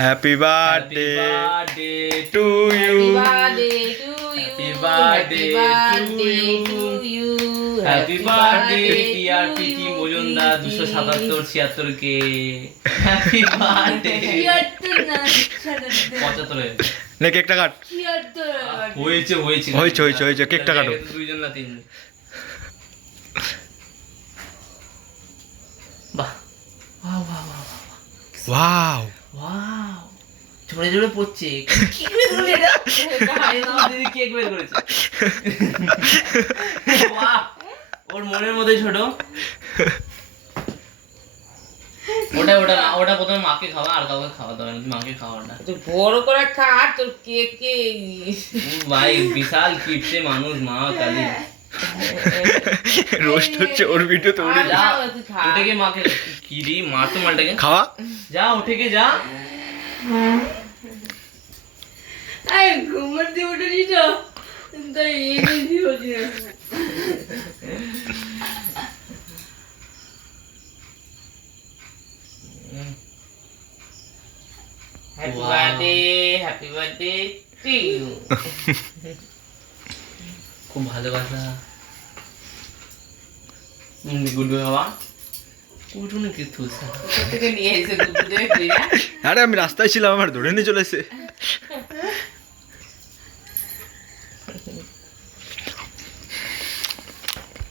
Happy birthday to you, happy birthday to you, happy birthday dear PT Majumdar 277 কে happy birthday 75 নে কেকটা কাট। হয়েছে হয়েছে হয়েছে, হয়েছে, হয়েছে, কেকটা কাটো। দুইজন না তিনজন। বাহ বাহ বাহ বাহ ওয়াও, ওয়াও, ঝরে ঝরে পড়ছে। কি বের করলে এটা? আমার দিদি কেক বের করেছে। বাহ, ওর মনের মধ্যে ছোট। ওটা ওটা না, ওটা প্রথমে মাকে খাওয়া, আর কাউকে খাওয়া দাও না, মাকে খাওয়াটা। তুই বড় করে খা, তোর কেকে ভাই বিশাল কিপটে মানুষ মা কালী। রোস্ট হচ্ছে ওর ভিডিও তো উড়ে যা উঠে গিয়ে মাকে কি রে, মার তো মালটাকে। খাওয়া। যা উঠে গিয়ে যা। আই ঘুমাতে উঠেছি তো তাই এই দিদি হচ্ছে। Happy birthday, happy birthday to you. খুব ভালোবাসা। গুড্ডু বাবা উঠুন কি তুই কোথা থেকে নিয়ে এসে দুপুরে তুই না? আরে আমি রাস্তায় ছিলাম, আমার ধরে নিয়ে চলে এসে।